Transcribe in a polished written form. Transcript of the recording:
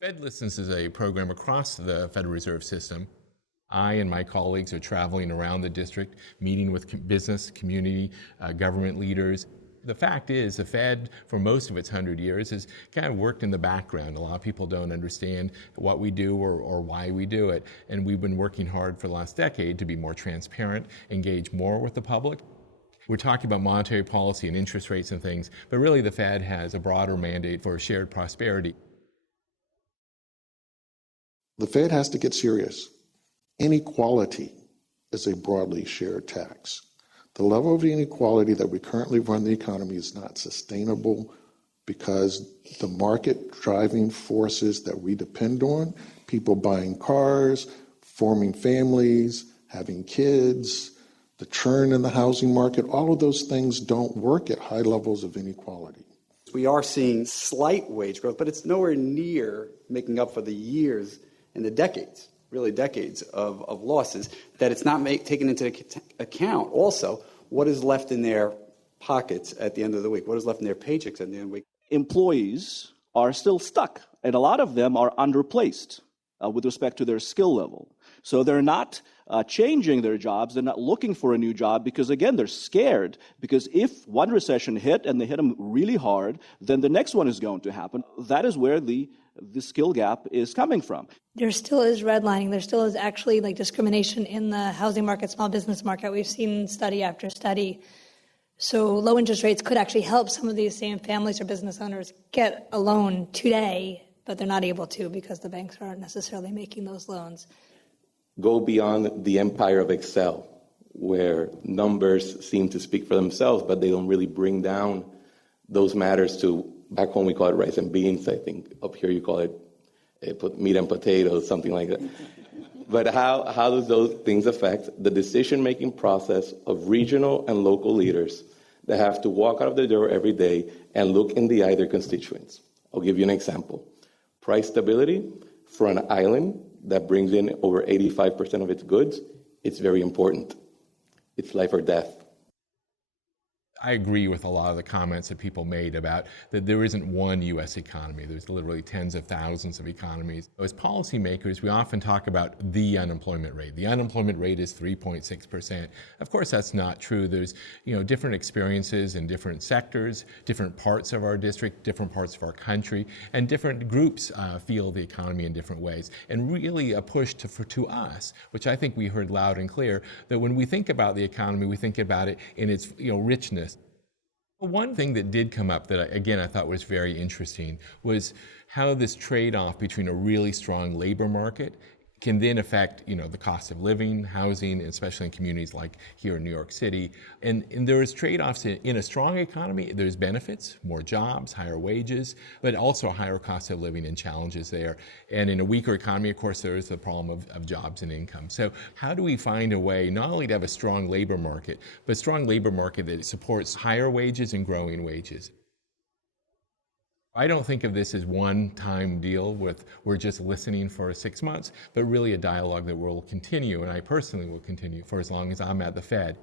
Fed Listens is a program across the Federal Reserve System. I and my colleagues are traveling around the district, meeting with business, community, government leaders. The fact is, the Fed, for most of its 100 years, has kind of worked in the background. A lot of people don't understand what we do or why we do it. And we've been working hard for the last decade to be more transparent, engage more with the public. We're talking about monetary policy and interest rates and things, but really the Fed has a broader mandate for shared prosperity. The Fed has to get serious. Inequality is a broadly shared tax. The level of inequality that we currently run the economy is not sustainable because the market driving forces that we depend on, people buying cars, forming families, having kids, the churn in the housing market, all of those things don't work at high levels of inequality. We are seeing slight wage growth, but it's nowhere near making up for the years and the decades, really decades of losses, that it's not taken into account also what is left in their pockets at the end of the week, what is left in their paychecks at the end of the week. Employees are still stuck, and a lot of them are underplaced with respect to their skill level. So they're not changing their jobs. They're not looking for a new job because, again, they're scared. Because if one recession hit and they hit them really hard, then the next one is going to happen. That is where the skill gap is coming from. There still is redlining. There still is actually discrimination in the housing market, small business market. We've seen study after study. So low interest rates could actually help some of these same families or business owners get a loan today, but they're not able to because the banks aren't necessarily making those loans. Go beyond the empire of Excel, where numbers seem to speak for themselves, but they don't really bring down those matters to, back home we call it rice and beans, I think. Up here you call it meat and potatoes, something like that. But how does those things affect the decision-making process of regional and local leaders that have to walk out of the door every day and look in the eye of their constituents? I'll give you an example. Price stability for an island that brings in over 85% of its goods, it's very important. It's life or death. I agree with a lot of the comments that people made about that there isn't one U.S. economy. There's literally tens of thousands of economies. As policymakers, we often talk about the unemployment rate. The unemployment rate is 3.6%. Of course, that's not true. There's different experiences in different sectors, different parts of our district, different parts of our country, and different groups feel the economy in different ways. And really a push to us, which I think we heard loud and clear, that when we think about the economy, we think about it in its richness. One thing that did come up that, I thought was very interesting was how this trade-off between a really strong labor market can then affect, the cost of living, housing, especially in communities like here in New York City. And there's trade-offs in a strong economy. There's benefits, more jobs, higher wages, but also higher cost of living and challenges there. And in a weaker economy, of course, there is the problem of jobs and income. So how do we find a way not only to have a strong labor market, but a strong labor market that supports higher wages and growing wages? I don't think of this as one-time deal with we're just listening for 6 months, but really a dialogue that will continue, and I personally will continue for as long as I'm at the Fed.